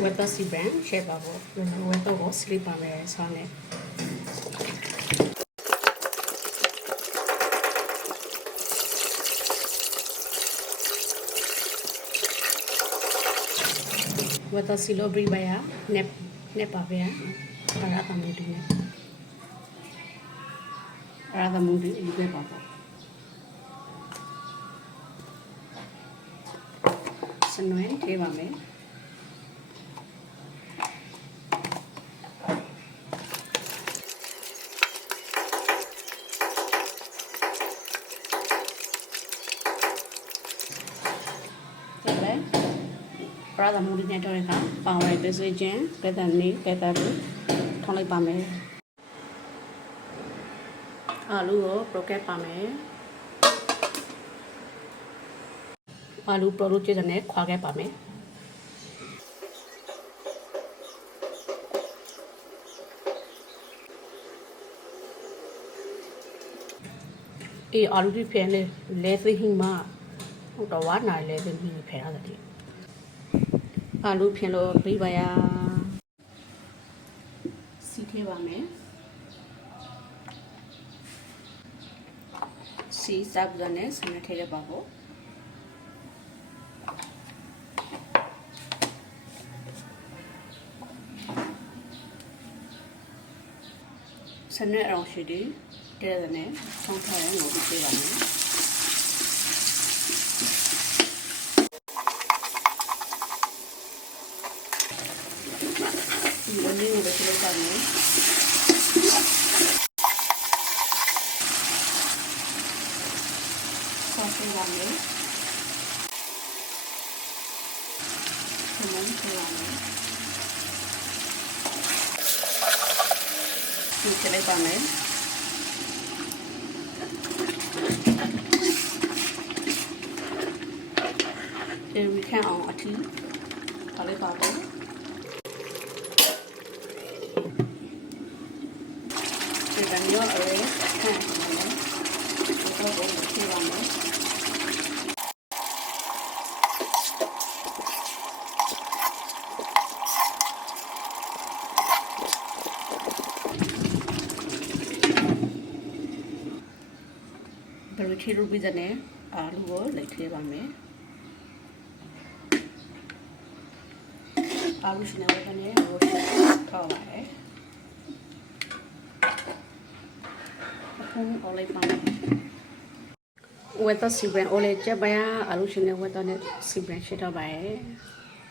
ဝက်သက်စီပန်ရှယ်ပါဖို့ဝက်တော့ကိုစလီပါမယ်ဆောင်းနေဝက်သက်စီလိုဘရီဘယာနေပါဗျာအရာသမီးတူနေအရာသမီးတူဒီပဲပါပေါ့စနွေးထေးပါမယ်ပရာသမူဒီနဲ့တော့ကပေါင်ဝဲပစ္စည်းချင်းဘက်တန်နေဘက်တန်ကိုထောင်းလိုက်ပါမယ်အာလူကိုပရိုကက်ပါမယ်အာလူပရိုတို့ကျတဲ့နဲ့ခွာခဲ့ပါမယ်အာလူဒီဖဲလေလဲသိဟိမဟုတ်တော့ဝါနာလဲသိဟိဖဲရတယ်အာလူဖြင်လို့ပြီးပါရစီထဲပါမယ်စီစပ်ကြနဲ့စနထဲရပါဖို့စနအောင်ရှိတယ်တဲ့နဲ့ဆောင်းထားရလို့ပြပါမယ်ဒီလိုမျိုးပဲလုပ်ပါမယ်ဆောင်းပေးပါမယ်ခမန်းပေးပါမယ်ဒီကလေးပါမယ်ဒီခံအောင်အထီးပါလေးပါတော့ဒီကနေ့ရောအဲ့ခံအောင်လည်းတော့ဘုံဖြေပါမယ်ဘယ်လိုထည့်လို့ပြီးတဲ့အာလူကိုလိုက်ထည့်ပါမယ်အာလူရှင်နဲ့ကနေရိုးထောက်ပါတယ်အခုအလေးပါမယ်ဝက်သက်စီပန်အိုလေးချက်ပါအာလူရှင်နဲ့ဝက်သက်နဲ့စီပန်ရှိတော့ပါတယ်